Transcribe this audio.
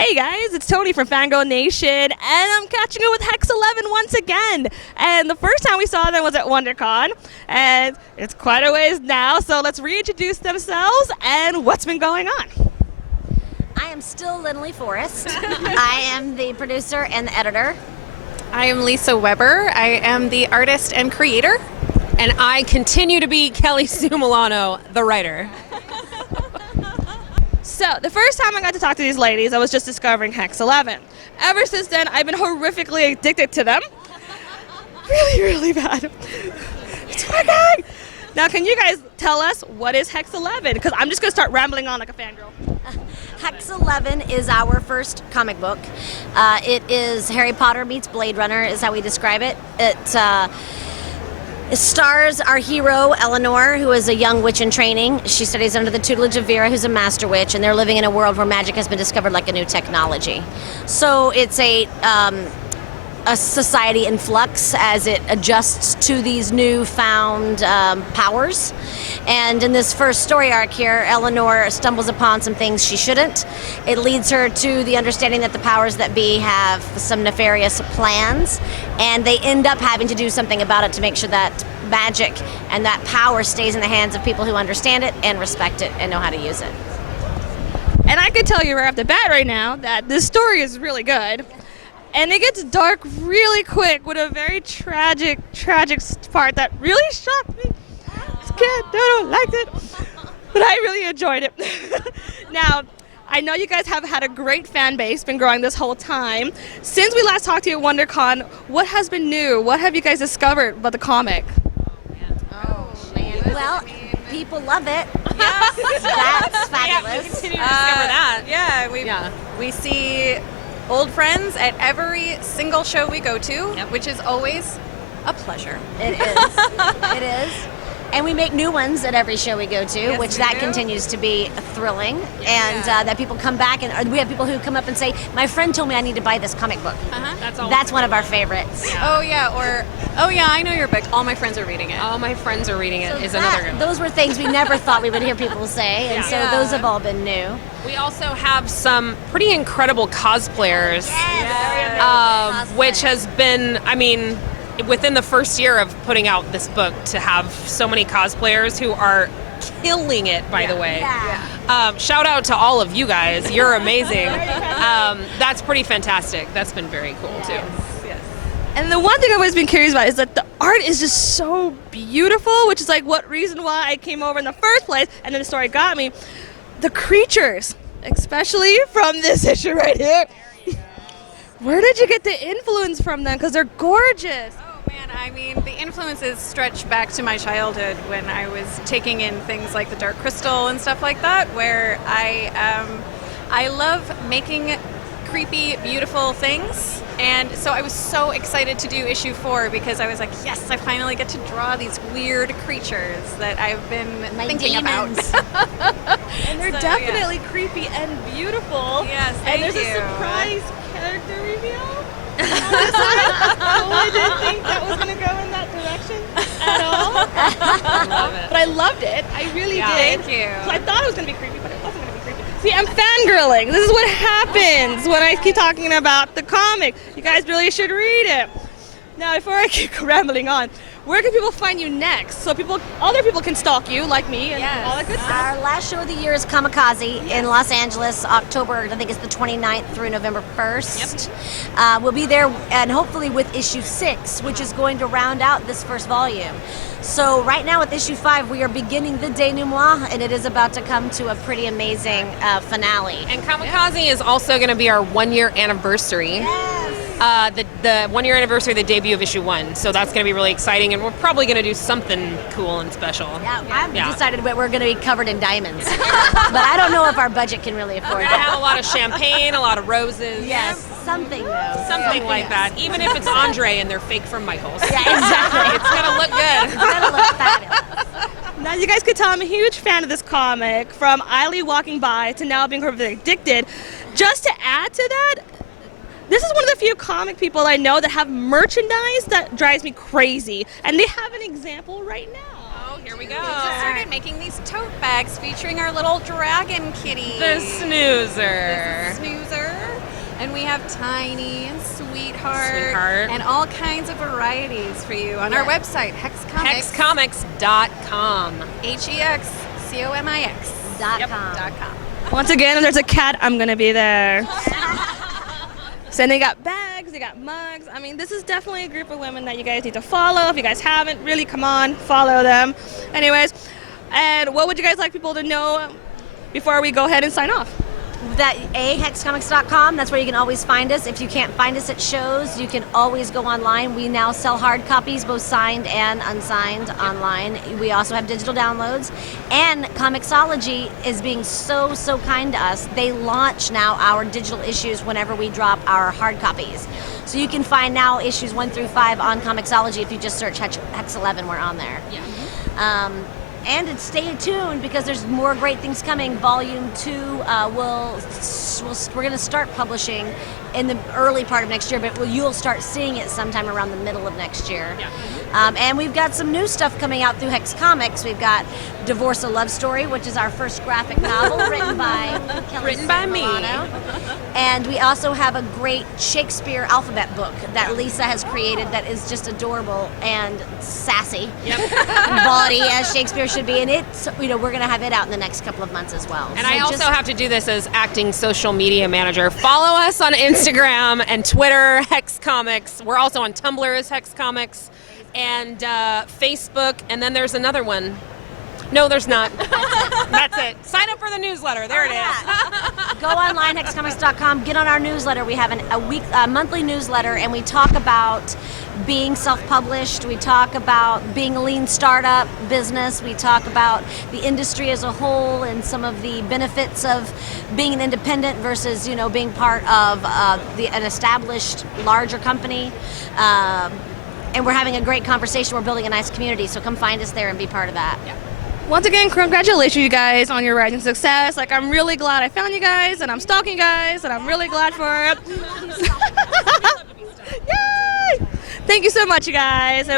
Hey guys, it's Tony from Fangirl Nation, and I'm catching up with Hex 11 once again. And the first time we saw them was at WonderCon, and it's quite a ways now, so let's reintroduce themselves and what's been going on. I am still Lindley Forrest. I am the producer and the editor. I am Lisa Weber. I am the artist and creator. And I continue to be Kelly Sue Milano, the writer. So, the first time I got to talk to these ladies, I was just discovering Hex 11. Ever since then, I've been horrifically addicted to them. Really, really bad. It's my gang! Now, can you guys tell us what is Hex 11? Because I'm just going to start rambling on like a fangirl. Hex 11 is our first comic book. It is Harry Potter meets Blade Runner, is how we describe it. It stars our hero, Eleanor, who is a young witch in training. She studies under the tutelage of Vera, who's a master witch, and they're living in a world where magic has been discovered like a new technology. So it's a society in flux as it adjusts to these newfound powers. And in this first story arc here, Eleanor stumbles upon some things she shouldn't. It leads her to the understanding that the powers that be have some nefarious plans, and they end up having to do something about it to make sure that magic and that power stays in the hands of people who understand it and respect it and know how to use it. And I can tell you right off the bat right now that this story is really good. And it gets dark really quick with a very tragic part that really shocked me. I don't like it, but I really enjoyed it. Now, I know you guys have had a great fan base, been growing this whole time. Since we last talked to you at WonderCon, what has been new? What have you guys discovered about the comic? Oh, man. Well, people love it. Yes. That's fabulous. We continue to discover that. Yeah, we see old friends at every single show we go to, which is always a pleasure. It is. It is. And we make new ones at every show we go to, Yes, which we that do. continues to be thrilling. And that people come back, and we have people who come up and say, my friend told me I need to buy this comic book. That's one of our favorites. Oh yeah, or I know your book. All my friends are reading it. All my friends are reading it So is another good one. those were things we never thought we would hear people say, and so Yeah. those have all been new. We also have some pretty incredible cosplayers, which has been, I mean, within the first year of putting out this book, to have so many cosplayers who are killing it, by the way. Shout out to all of you guys. You're amazing. That's pretty fantastic. That's been very cool, too. And the one thing I've always been curious about is that the art is just so beautiful, which is like what reason why I came over in the first place, and then the story got me. The creatures, especially from this issue right here. Where did you get the influence from them? Because they're gorgeous. Oh man, I mean, the influences stretch back to my childhood when I was taking in things like the Dark Crystal and stuff like that, where I love making creepy, beautiful things. And so I was so excited to do issue 4 because I was like, yes, I finally get to draw these weird creatures that I've been thinking demons. about. And they're So, definitely creepy and beautiful. Yes, And thank there's you. a surprise character reveal. I didn't think that was going to go in that direction at all. I love it. But I loved it. I really did. Thank you. So I thought it was going to be creepy, but it wasn't going to be creepy. See, I'm fangirling. This is what happens when I keep talking about the comic. You guys really should read it. Now, before I keep rambling on, where can people find you next? So other people can stalk you, like me, and all that good stuff. Our last show of the year is Kamikaze in Los Angeles, October, I think it's the 29th through November 1st. We'll be there, and hopefully with issue 6, which is going to round out this first volume. So right now with issue 5, we are beginning the denouement, and it is about to come to a pretty amazing finale. And Kamikaze is also going to be our 1-year anniversary. The 1-year anniversary of the debut of issue 1. So that's going to be really exciting, and we're probably going to do something cool and special. Yeah, I've decided that we're going to be covered in diamonds. But I don't know if our budget can really afford We're going to have that. a lot of champagne, a lot of roses. Yes, something though. Something like that. Even if it's Andre and they're fake from Michael's. Yeah, exactly. It's going to look good. It's going to look fabulous. Now, you guys could tell I'm a huge fan of this comic, from idly walking by to now being horrifically addicted. Just to add to that, this is one of the few comic people I know that have merchandise that drives me crazy, and they have an example right now. Oh, here we go. We just started making these tote bags featuring our little dragon kitty. The snoozer. Snoozer. And we have tiny and sweetheart, Sweetheart. and all kinds of varieties for you on our website, Hex Comics. Hexcomics.com. HEXCOMIX.com. Once again, if there's a cat, I'm gonna be there. So they got bags, they got mugs. I mean, this is definitely a group of women that you guys need to follow. If you guys haven't, really come on, follow them. Anyways, and what would you guys like people to know before we go ahead and sign off? That hexcomics.com, that's where you can always find us. If you can't find us at shows, you can always go online. We now sell hard copies, both signed and unsigned, online. We also have digital downloads. And Comixology is being so kind to us. They launch now our digital issues whenever we drop our hard copies. So you can find now issues 1 through 5 on Comixology. If you just search Hex 11, we're on there. Yeah. And stay tuned because there's more great things coming. Volume 2, we're going to start publishing in the early part of next year, but you'll start seeing it sometime around the middle of next year. Yeah. And we've got some new stuff coming out through Hex Comics. We've got Divorce a Love Story, which is our first graphic novel written by Kelly me. And we also have a great Shakespeare alphabet book that Lisa has created that is just adorable and sassy. Bawdy as Shakespeare should be. And it's, we're going to have it out in the next couple of months as well. And so I also have to do this as acting social media manager. Follow us on Instagram and Twitter, Hex Comics. We're also on Tumblr as Hex Comics, and Facebook, and then there's another one. No, there's not. That's it. Sign up for the newsletter. There it is. Go online, hexcomics.com. Get on our newsletter. We have a monthly newsletter, and we talk about being self-published. We talk about being a lean startup business. We talk about the industry as a whole and some of the benefits of being an independent versus, being part of an established larger company. And we're having a great conversation. We're building a nice community, so come find us there and be part of that. Yeah. Once again, congratulations, you guys, on your rising success. Like, I'm really glad I found you guys, and I'm stalking you guys, and I'm really glad for it. Yay! Thank you so much, you guys.